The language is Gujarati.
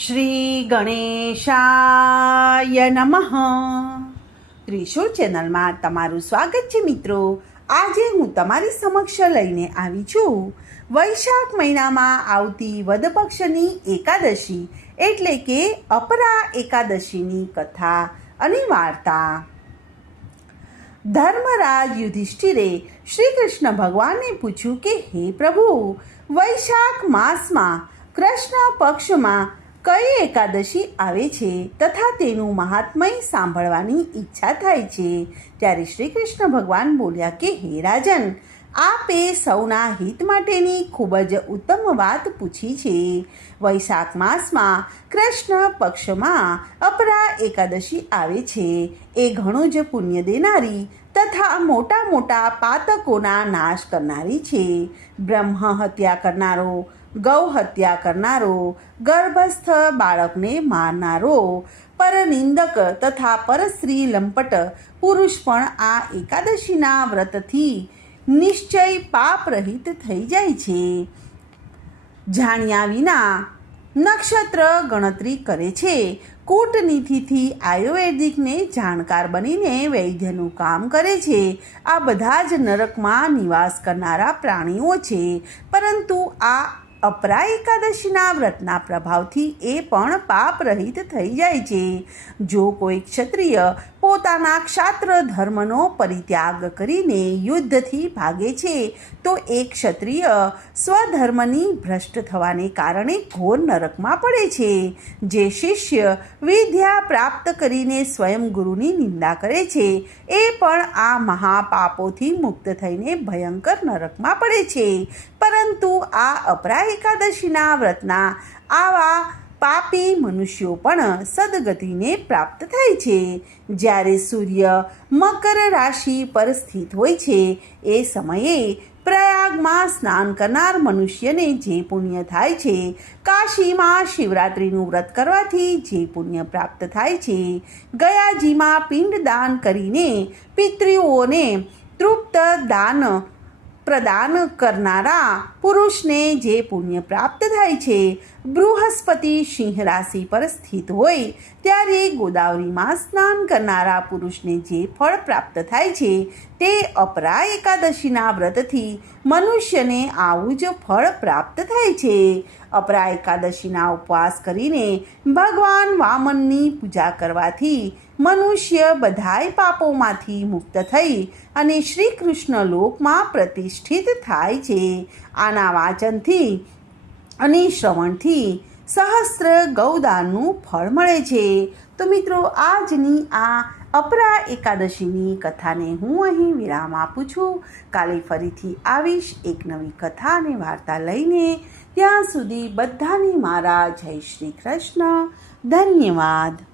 શ્રી ગણેશાય નમઃ. ત્રિશુળ ચેનલમાં તમારું સ્વાગત છે મિત્રો. આજે હું તમારી સમક્ષ લઈને આવી છું વૈશાખ મહિનામાં આવતી વદ પક્ષની એકાદશી એટલે કે અપરા એકાદશીની કથા અને વાર્તા. ધર્મરાજ યુધિષ્ઠિરે શ્રી કૃષ્ણ ભગવાનને પૂછ્યું કે હે પ્રભુ, વૈશાખ માસમાં કૃષ્ણ પક્ષમાં કઈ એકાદશી આવે છે તથા તેનું મહાત્મય સાંભળવાની ઈચ્છા થાય છે. ત્યારે શ્રી કૃષ્ણ ભગવાન બોલ્યા કે હે રાજન, આપે સૌના હિત માટેની ખૂબ જ ઉત્તમ વાત પૂછી છે. વૈશાખ માસમાં કૃષ્ણ પક્ષમાં અપરા એકાદશી આવે છે. એ ઘણું જ પુણ્ય દેનારી તથા મોટા મોટા પાતકોના નાશ કરનારી છે. બ્રહ્મ હત્યા કરનારો, ગૌ હત્યા કરનારો, ગર્ભસ્થ બાળકને મારનારો, પરનિંદક તથા પરસ્ત્રી લંપટ પુરુષ પણ આ એકાદશીના વ્રતથી નિશ્ચય પાપ રહિત થઈ જાય છે. જાણ્યા વિના નક્ષત્ર ગણતરી કરે છે. કૂટનીતિથી આયુર્વેદિકને જાણકાર બનીને વૈદ્યનું કામ કરે છે. આ બધા જ નરકમાં નિવાસ કરનારા પ્રાણીઓ છે. પરંતુ આ અપરા એકાદશીના વ્રતના પ્રભાવથી એ પણ પાપ રહિત થઈ જાય છે. જો કોઈ ક્ષત્રિય પોતાના ક્ષાત્ર ધર્મનો પરિત્યાગ કરીને યુદ્ધથી ભાગે છે તો એ ક્ષત્રિય સ્વધર્મની ભ્રષ્ટ થવાને કારણે ઘોર નરકમાં પડે છે. જે શિષ્ય વિદ્યા પ્રાપ્ત કરીને સ્વયં ગુરુની નિંદા કરે છે એ પણ આ મહાપાપોથી મુક્ત થઈને ભયંકર નરકમાં પડે છે. પરંતુ આ અપરા એકાદશીના વ્રતના આવા પાપી મનુષ્યો પણ સદગતિને પ્રાપ્ત થાય છે. જ્યારે સૂર્ય મકર રાશિ પર સ્થિત હોય છે એ સમયે પ્રયાગમાં સ્નાન કરનાર મનુષ્યને જે પુણ્ય થાય છે, કાશીમાં શિવરાત્રિનું વ્રત કરવાથી જે પુણ્ય પ્રાપ્ત થાય છે, ગયાજીમાં પિંડદાન કરીને પિતૃઓને તૃપ્ત દાન પ્રદાન કરનારા પુરુષને જે પુણ્ય પ્રાપ્ત થાય છે, બૃહસ્પતિ સિંહ રાશિ પર સ્થિત હોય ત્યારે ગોદાવરીમાં સ્નાન કરનારા પુરુષને જે ફળ પ્રાપ્ત થાય છે તે અપરા એકાદશીના વ્રતથી મનુષ્યને આવું જ ફળ પ્રાપ્ત થાય છે. અપરા એકાદશીના ઉપવાસ કરીને ભગવાન વામનની પૂજા કરવાથી મનુષ્ય બધાય પાપોમાંથી મુક્ત થઈ અને શ્રી કૃષ્ણ લોકમાં પ્રતિષ્ઠિત થાય છે. આના વાંચનથી અને શ્રવણથી સહસ્ત્ર ગૌદાનનું ફળ મળે છે. તો મિત્રો, આજની આ અપરા એકાદશીની કથાને હું અહીં વિરામ આપું છું. કાલે ફરીથી આવીશ એક નવી કથા અને વાર્તા લઈને. ત્યાં સુધી બધાને મારા જય શ્રી કૃષ્ણ. ધન્યવાદ.